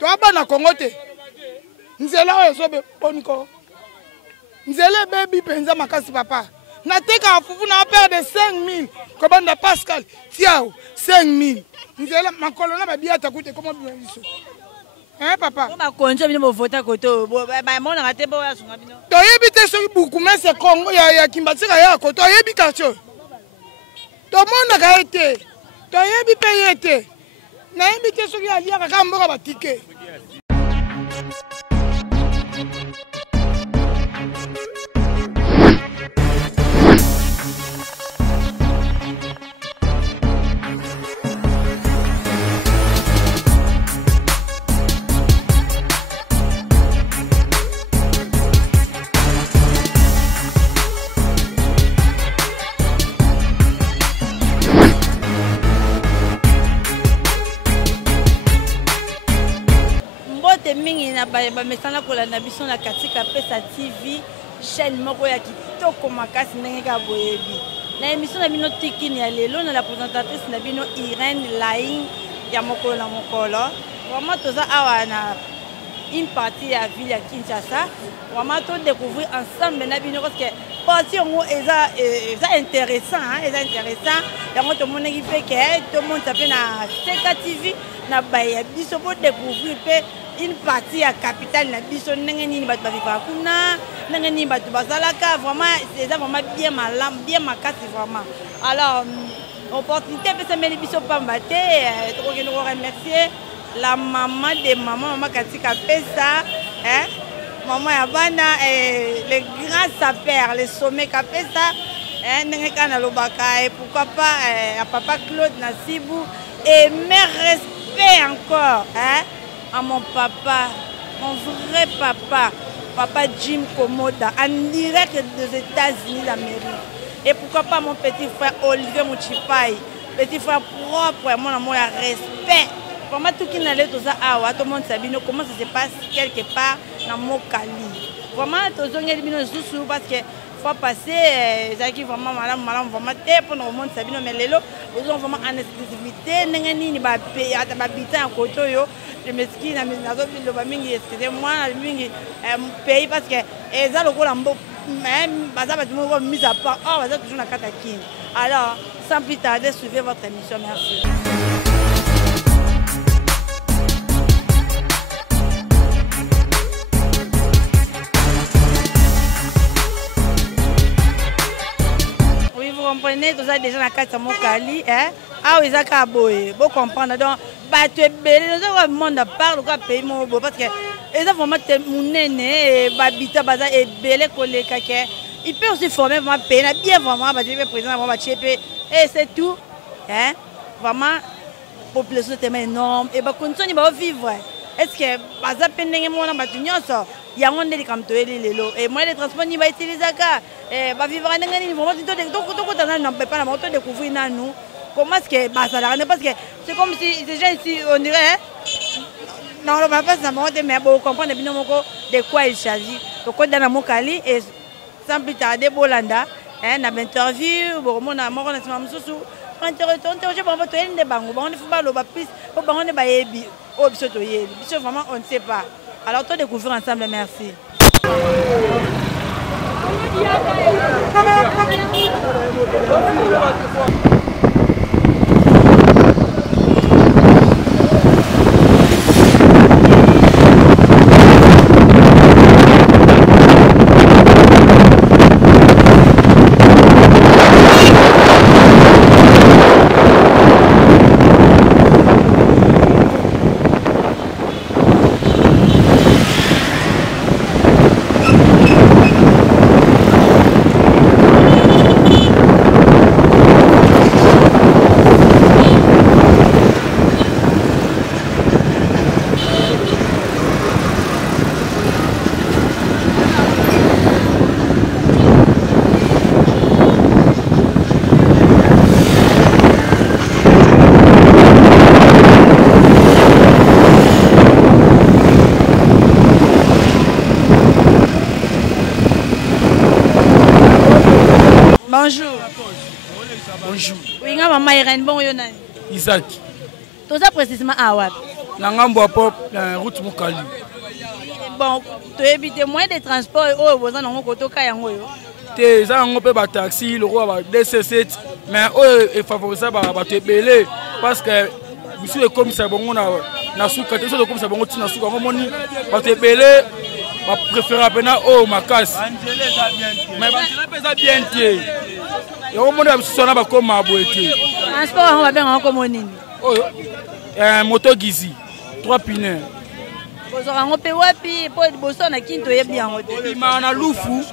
Toi, bana Congo te. Nzela oyo sobe boniko. Nzela baby penza makasi papa. Nateka fufu na père de 5000. Comment Pascal? Tiao 5000. Nzela makolo na babia takute comment bien biso. Hein papa? Ba konjo bino bo vota koto. Ba mona ngate bo ya sunga bino. To yebite so buku mais c'est Congo ya kimbatsika ya koto yebita cho. To mona ga ete. To yebi pe yete. Na yebite so ya lia ka mboka batike. Mingi na ba mesana kola na biso na katika pesa TV chaîne moko ya kitoko makasi ndenge ka boyebi na émission na bino tikini ya lelo na la présentatrice na bino Irène Laing ya mokolo na mokolo vraiment toza awa na une partie ya ville ya Kinshasa vraiment to découvrir ensemble na bino parce que partie ngo eza intéressant eza intéressant yango to monaki pe ke to monde tapé na CK TV na ba ya biso pour découvrir pe une partie à capitale na biso ndenge nini bato baviva kuna ndenge nini bato bazalaka vraiment c'est vraiment bien malam bien makasi vraiment alors opportunité pe semeli biso pamba te tokoki nous remercier la maman de maman katika pesa maman ya bana le grand sapeur le sommet kapesa ndenge kana lobaka et pourquoi pas à papa Claude Nasibou et mes respects encore à mon papa, mon vrai papa, papa Jim Komoda, en direct des États-Unis d'Amérique. Et pourquoi pas mon petit frère Olivier Mouchipaï, petit frère propre, mon amour, respect. Pour moi, tout qui n'allait tout ça, tout le monde sait comment ça se passe quelque part dans mon Cali. Vraiment, tout le monde sous parce que faut passer, c'est qui vraiment madame vraiment pour le monde sait mais les lots, ils ont vraiment en exclusivité, n'engagez ni ba payer à t'habiter en côté yo. Je m'excuse, excusez-moi, pays parce que les gens même mis à part, oh, toujours la catakine. Alors, sans plus tarder, suivez votre émission. Merci. Oui, vous comprenez, tout ça déjà dans la carte Mokali, ah, ils ont boy, vous comprenez donc. Tu es belle, le monde parle quoi pays mon beau parce que les enfants mon néné babita baza est belle collé caca il peut aussi former vraiment pays bien vraiment bah je vais présenter vraiment et c'est tout hein vraiment population tellement énorme et bah continuer bah vivre est-ce que baza pendenge mon na batunyoso ya on est comme toi lelo et moi les transports ni va utiliser ça et bah vivre ndenge ni vraiment tout na pas na moto découvrir na nous. Comment est-ce que ça la parce que c'est comme si ces gens ici on dirait non on va pas ça mais bon comprendre bien de quoi il s'agit donc on dans Mokali et sans plus tarder Bolanda na interview bon mon amour na msusu interroger bon votre de bango on faut pas le plus pour bango ne ba yebi o biso to yebi biso vraiment on ne sait pas alors toi découvrir ensemble merci. Bonjour. Bonjour. Oui, maman Irène, bon, Isaac. Tout ça précisément à Wap. na ngambo pop route Mokali. Bon, tu évites moins de transport au besoin de koto kayango yo. Te za ngo pe ba taxi le roi ba DC7 mais e favoriser ba te belé parce que biso e comme ça bongo na suka te so comme ça bongo tina suka ngomoni ba te belé ba préférer apena o makasi. Mais ba pesa bien tie. Yo mo na biso na ba comme aboete. Transport on va bien en commonini. Oh moto gizi 3 pneus. Bozora ngope wapi po boso na kinto yebi yango te. Na lufu.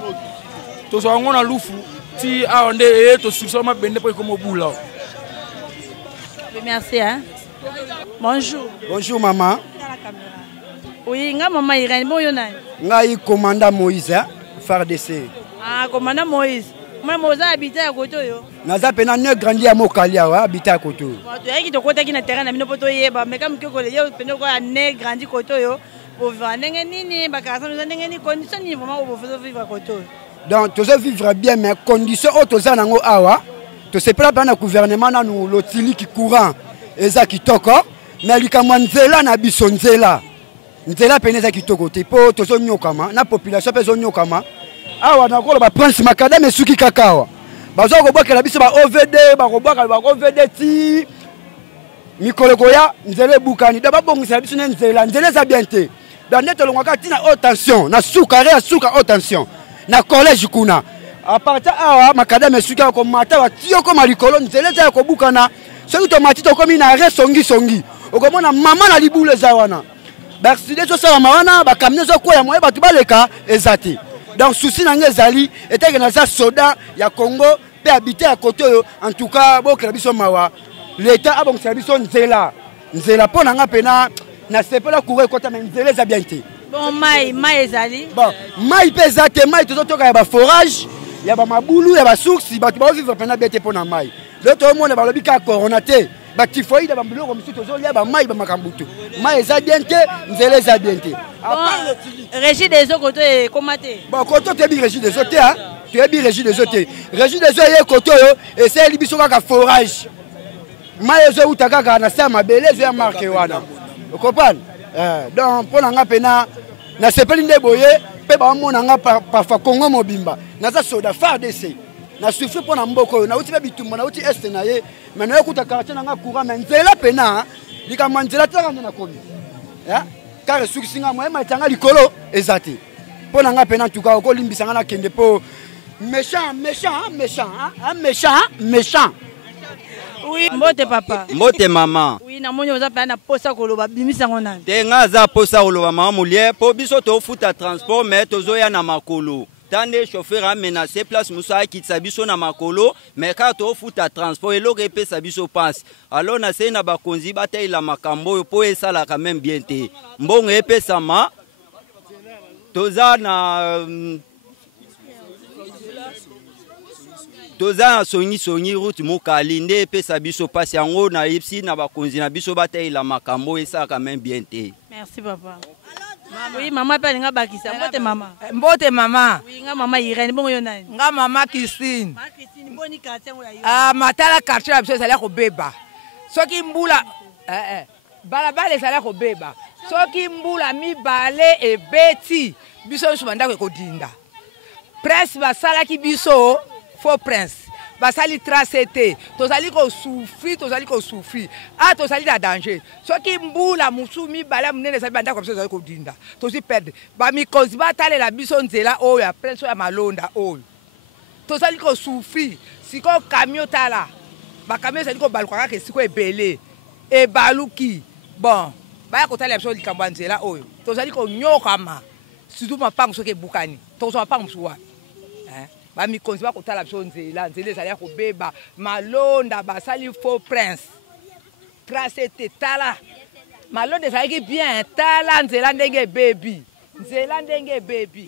To so ngona lufu ti a onde e to sur ma bende po comme bula. Merci hein. Bonjour. Bonjour maman. Oui, nga maman Irène bon yo nani? Ngai commandant Moïse FARDC. Ah, commandant Moïse. Moi moza habiter à koto yo. Naza pena ne grandi à Mokali wa habiter à koto. Tu as qui to kota ki na terrain na mino poto yeba mais comme que ko le yo pena ko ne grandi koto yo. Pour vivre ndenge nini ba ka sa ndenge ni condition ni vraiment pour vivre koto. Donc tu veux vivre bien mais condition auto za nango awa. Tu sais pas na gouvernement na nous lotili qui courant eza kitoko mais likamwa nzela na biso nzela. Nzela peneza kitoko te po to zo nyokama na population pe zo nyokama. Awa na ko ba prince makadame suki kakawa. Bazo ko bokela biso ba OVD ba ko boka ba OVD ti mikolo koya nzela bukani da ba bongisa biso nzela nzela za bien te. Dans net longaka tina haute tension na suka re suka haute tension na collège kuna. À partir awa makadame suki ko mata wa tio ko malikolo nzela za ko bukana. Soki to matito ko mina re songi songi. Okomona mama na libule za wana. Ba accident so sa mawana ba camion zo ko ya moye ba tubaleka ezati. Donc souci nanga ezali était que na za soda ya Congo pe habiter à côté en tout cas bo kela biso mawa l'état a bon service nzela nzela pona nga pena na sepela courir kota mais nzela za bien te. Bon mai ezali. Bon mai pe ezate mai to toka ya ba forage ya ba mabulu ya ba source ba to vivre pena bien te pona mai. L'autre monde ba lobi ka corona te ba typhoïde ba mbilo comme si to zo lia ba mai ba makambutu. Mai za bien te nzela za bien te. Régie des eaux koto e komate. Bon koto te bi régie des eaux te hein. Tu es bien régie des eaux te. Régie des eaux ye koto yo et c'est libiso ka forage. Mai zo utaka na sa mabele zo ya marque wana. Vous comprenez? Donc pour nga pena na sepeli ndeboye pe ba mona nga parfois Congo mobimba. Na za soda FARDC. Na souffre pour na mboko na uti be bitumba na uti est na ye mais na yokuta quartier na nga courant mais nzela pena lika manzela tanga na komi. Ya? Car sukisinga moi ma tanga likolo ezati. Pour nga pena en tout cas ko limbisa nga na kende po méchant. Oui, mbote papa. Mbote maman. Oui, na moni oza pa na posa koloba bimisa ngona. Te nga za posa koloba maman mulier po biso to futa transport mais tozoya na makolo. Tande chauffeur a menacé place musa kitsa biso na makolo mais ka to futa transport elo repe sa biso passe. Alors na se na bakonzi bataille la makambo po esala quand même bien te. Mbongo epe sama toza na toza songi route Mokali nde pesa biso passe yango na ipsi na bakonzi na biso bataille la makambo esa quand même bien te. Merci papa. Oui, maman pa nga bakisa. Mbote mama. Mbote mama. Oui, nga mama Irène bongo yo nani? Nga mama Christine. Ma Christine boni quartier ngo ya yo. Ah, matala quartier la biso ezali ko beba. Soki mbula balabala ezali ko beba. Soki mbula mibale ebeti biso nso bandako ekodinda. Presse basala ki biso faux prince. Basali tracete, tozali ko souffrir, ah tozali da danger. Soki mbula musumi bala munene sabi banda comme ça tozali ko dinda. Tozi perdre. Ba mikozi batale la biso nzela oyo ya prince ya malonda oyo. Tozali ko souffrir, siko camion tala. Ba camion sali ko baluka ka siko ebele. E baluki. Bon, ba ko tala biso likambo nzela oyo. Tozali ko nyokama. Surtout mapango soki bukani. Tozo mapango suwa. Ba mikonzi ba kotala biso nzela ezali ko beba malonda basali faux prince tracete tala malonda ezali bien tala nzela ndenge baby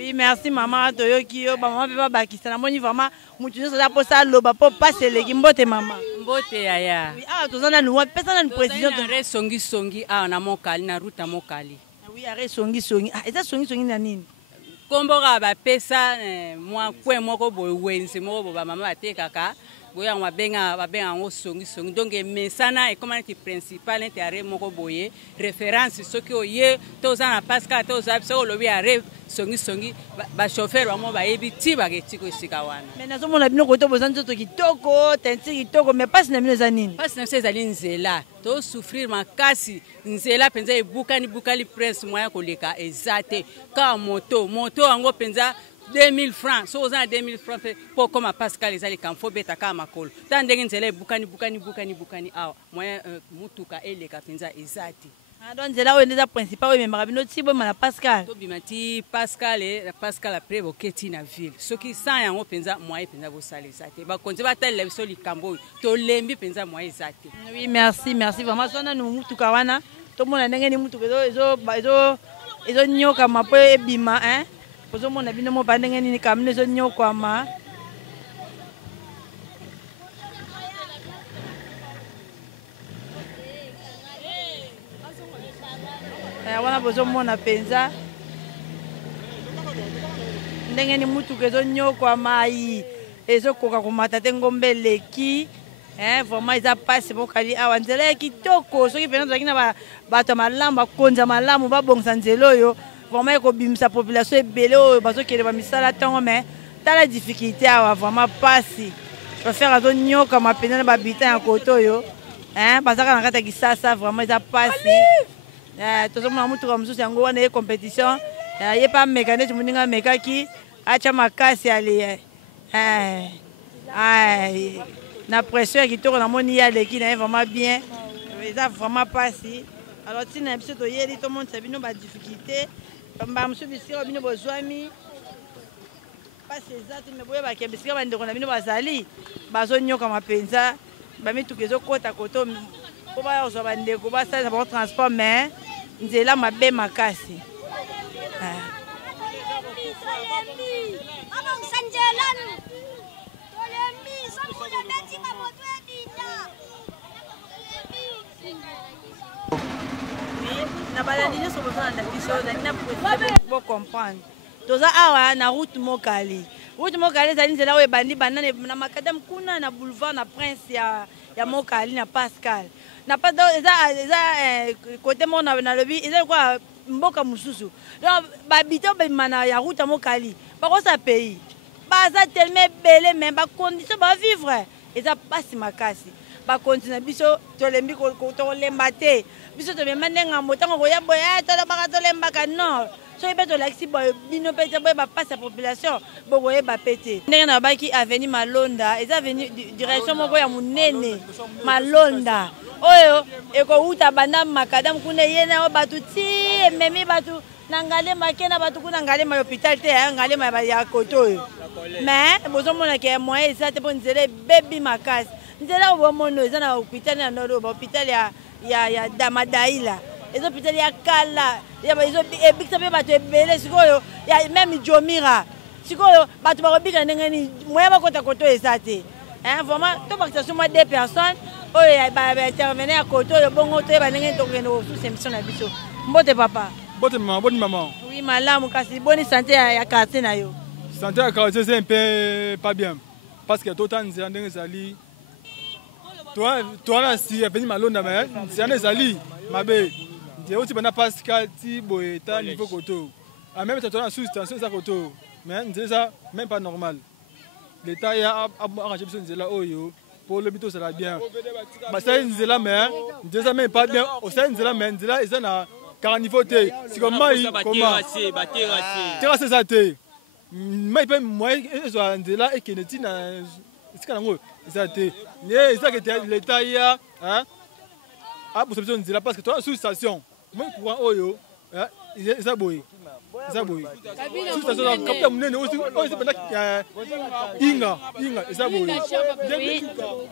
oui merci maman toyoki yo ba maman pe ba bakisa na moni vraiment mutu nso za posa loba po passe leki mbote mama mbote yaya oui ah tozana luwa pesa na président de songi na Mokali na route Mokali oui arrêt songi ah eza songi na nini komboka ba pesa mwa kwe moko boye wense moko ba mama batekaka boya babenga ngo songi songi donc mesana et comment est principal intérêt moko boye référence soki oye toza na Pascal toza so lobi arrêt songi songi ba chauffeur bamo ba yebi ti ba ketiko esika wana mais nazo mona bino ko to bozanzo to kitoko tenti kitoko mais pas na bino zanini pas na ezali nzela to souffrir makasi nzela penza ebukani bukali prince moya koleka ezate ka moto ango penza 2000 francs, so za 2000 francs pour comme Pascal les ali kamfo beta ka makolo. Tant ndenge nzela bukani awa. Moya mutuka eleka penza ezati. Ah donc nzela o ndeza principal we memba bino tibo na Pascal. To bimati Pascal après boketi na ville. Soki sans yango penza moya penza bo sala ezati. Ba konze ba telle biso likambo to lembi penza moya ezati. Oui, merci vraiment sona nu mutuka wana. To mona ndenge ni mutuka ezo nyoka mapo ebima hein. Pozo mona bino mo bandenge ni kamne zo nyoko ma wana pozo mona penza ndenge ni mutu kezo nyoko mai ezo koka komata te ngombe leki vraiment eza passe bokali awa nzela kitoko soki penza zaki na bato malamba konza malamu babongisa nzela oyo vraiment ekobimisa population ebele oyo bazokende bamisala ntango mais tala difficulté awa vraiment pasi chauffeur azonyoka mapena na babitan ya kote oyo bazaka na kati ya kisasa vraiment eza pasi tozomona mutuka mosusu yango wana ye compétition ye pa meka neti moninga amekaki atya makasi ale na pression ya kitoko namoni ye aleki na ye vraiment bien eza vraiment pasi alors ntina biso toyeli tomonisa bino badifficulté bamusu bisika bino bozwami pasi eza te me boyeba ke bisika bandeko na bino bazali bazonyoka mapenza bamituka ezokota koto po baya kozwa bandeko basalisa bango transport mais nzela mabe makasi na balandi nyonso bozala na biso ozali na bocomprendre toza awa na route mokali ezali nzela oyo ebandi banane na makadam kuna na boulevard na prince ya mokali na Pascal eza kote moko nalobi eza kwa mboka mosusu donc babita obemana ya route ya mokali bakosa pays baza telema ebele me bacondition bavivre eza pasi makasi bakonti na biso tolembi tokolemba te biso tobema ndenga motango koya boya tolobaka tolembaka non soki mpe tolakisi bino mpe te boyeba pasi ya population bokoyeba mpe te ndenge na babaki aveni malonda eza aveni direction moko ya monene malonda oyo ekouta banda makadamu kuna eyene oyo bato ti ememi bato na ngalema ke na bato kuna ngalema ya hôpital te ngalema ya kote oyo mais bozomona ke moyen eza te mpo nzela ebebi makasi nzela obomono eza na hôpital na nord hôpital ya Damadaila eza hôpital ya kala ebikisa mpe bato ebele sikoyo meme Jomira sikoyo bato bakobika ndenge nini moyen bakota kote oyo eza te vraiment tobakisa suma 2 personnes oyo baintervene ya kote oyo bongo toyeba ndenge tokende kosusa émission na biso mbote papa Bote maman, bonne maman. Oui, malamu kasi bonne santé ya quartier na yo. Santé à quartier c'est un peu pas bien parce que tout temps c'est ndenge zali. Toi là si venu malonda mais c'est ndenge zali mabe. Ndiye oti bana Pascal ti boeta niveau koto. En même temps toi sous tension ça koto. Mais c'est ça même pas normal. L'état a arrangé besoin de là oyo pour le bito ça va bien. Bah ça c'est là mais déjà même pas bien. Au sein de là mais là ils ont carniveau te c'est comme comment terrasse ça te mais pas moi ça là et qui ne tient c'est quand même ça te mais ça que l'état ya hein a pour besoin de là parce que toi sous station moi courant oyo hein ça boy sous station comme munene aussi pendant inga ça boy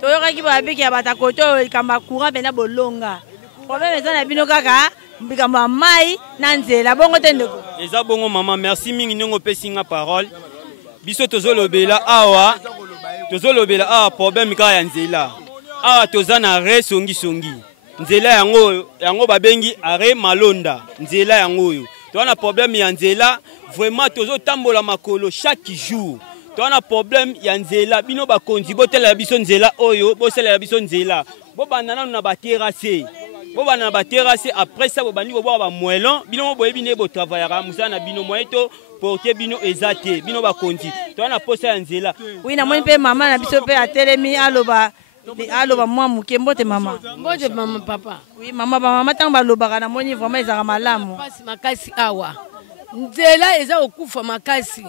toyoka ki ba biki ya batakoto kamba courant bena bolonga problème eza na bino kaka mbikamba mai na nzela bongo te ndeko eza bongo mama merci mingi ndongo pesinga parole biso tozolobela awa problème ka ya nzela awa toza na re songi nzela yango babengi are malonda nzela yango oyo toza na problème ya nzela vraiment tozotambola makolo chaque jour toana problème ya nzela bino bakonzi botela biso nzela oyo bosela biso nzela bobanda nanu na baterrasse bobanda na baterrasse après ça bobandi boboka bamoelon bino boye bino botravaillera musala na bino moyen to porter bino ezate bino bakonzi toana posa ya nzela oui namoni mpe mama na biso mpe atelemi aloba mwa moke mbote mama mbote mama papa oui mama bamama ntango balobaka namoni vraiment ezalaka malamu pasi makasi awa nzela eza kokufa makasi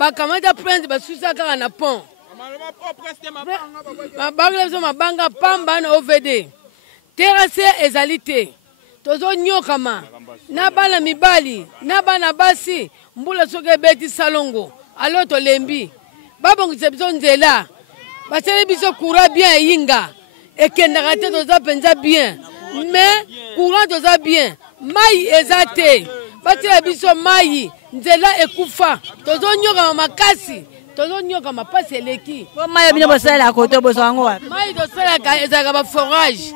bakamata plainte basusa kaka na pont babangela biso mabanga pamba na OVD terrasse ezali te tozonyokama na bana mibali na bana basi mbula soki ebeti salongo alo tolembi babongisa biso nzela basali biso courant bien eyinga ekendaka te toza mpenza bien mais courant toza bien mai eza te batela biso mai nzela ekufa tozonyokama makasi tozonyokama pasi eleki mai bino bosalaka koto bozwa yango wapi mai tosalaka ezalaka baforage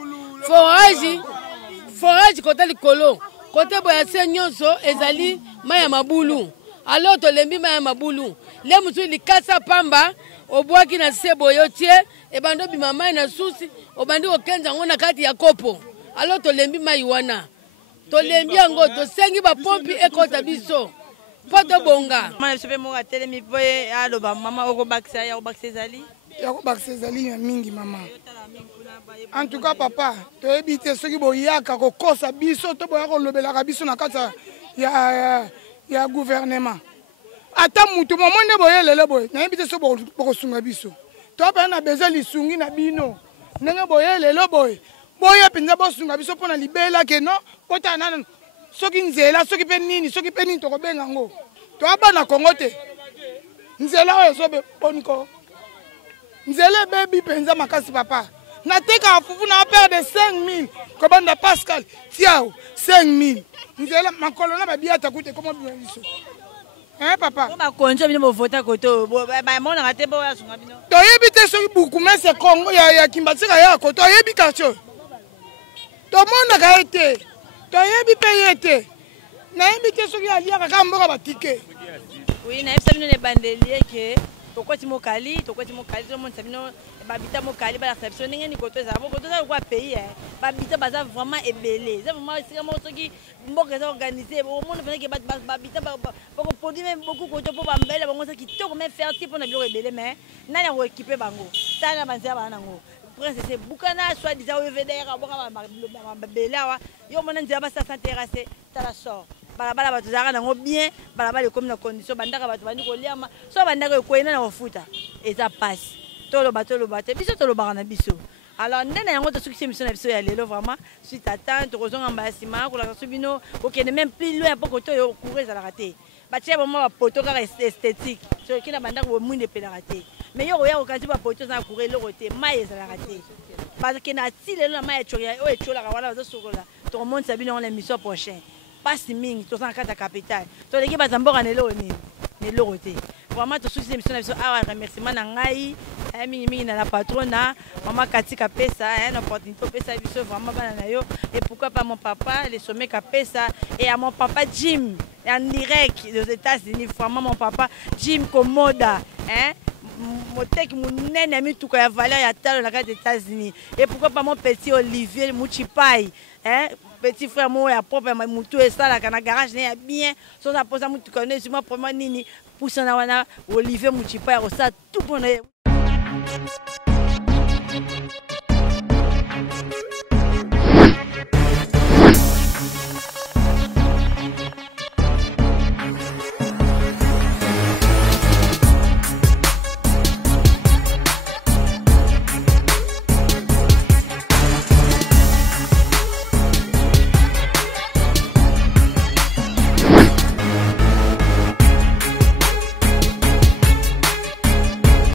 forage kota likolo kote boya se nyonso ezali mai ya mabulu alo tolembi mai ya mabulu le mosusu likasa pamba obwaki na se boye otie ebando bima mai na susi obandi kokenza yango na kati ya kopo alo tolembi mai wana tolembi yango tosengi bapompi ekota biso mpo tobonga mana biso mpe moko atelemi mpo ye aloba mama okobakisa ezali yakobakisa ezali ya mingi mama en tout cas papa toyebi te soki boyaka kokosa biso to boya kolobelaka biso na kati ya gouvernement ata mutu momo nde boyelele boye nayebi te so bokosunga biso to mpe na besoin lisungi na bino ndenge boyelele boye boya mpenza bosunga biso mpo na libela ke no botala nana soki nzela soki mpe nini tokobenga ngo toabana kongo te nzela oyo ezoboniko nzela ebebi mpenza makasi papa nateka fufu na perdre 5000 kobanda Pascal tiao 5000 nzela makolo na babiata kute komo biso papa bakonzo bino bovota koto bamonaka te boyasunga bino toyebi te soki bukumese kongo ya kimbatika ya koto toyebi quartier tomonaka ye te toyebi mpe ye te nayebi te soki aliaka kaka mboka batike oui nayebisa bino na ebandeli eke tokoti mokali tomonisa bino babita mokali balakisa biso ndenge nini koto ezala koto eza lokwa pays babita baza vraiment ebele eza vraiment esika moko soki mboka eza organise omona penake babita bakoproduit même beaucoup koto mpo bambele bango eza kitoko même fertile mpo na biloko ebele mais nani akoekipe bango tala na banzela bana nango prince ese bukana soit disant OVD aboka babele awa yo mona nzela basasa terrasse tala sort balabala bato ezalaka nango bien balabala ekomi na condition bandaka bato bandi koliama so bandaka ekoyena na kofuta eza pasi toloba te biso tolobaka na biso alors nde na yango tosukisi émission na biso ya lelo vraiment suite à temps tokozonga mbala nsima kolaka so bino okende même plus loin mpo koto oyo cour ezalaka te batia bomwa bapoto kaka esthétique soki na bandaka bomwinde epelaka te mais yo koya kokanzi bapoto eza na cour eloko te mai ezalaka te bakende ati lelo na mai oyo etiolaka wana bazosokola tokomonisa bino yango na émission prochaine pasi mingi toza na kati ya capitale toleki baza mboka na eloko nini na eloko te vraiment tosukisi émission na biso awa remerciement na ngai mingi na la patrona mama katika pesa na opportunité pesa biso vraiment bana na yo et pourquoi pas mon papa les sommets kapesa et à mon papa Jim en direct des États-Unis vraiment mon papa Jim Komoda moteki munene mituko ya valeur ya talo na kati des États-Unis et pourquoi pas mon petit Olivier Muchipai petit frère moi ya propre mutu esalaka na garage ne ya bien so ça posa mutu connaît moi pour moi nini poussa na wana Olivier Muchipai ça tout pour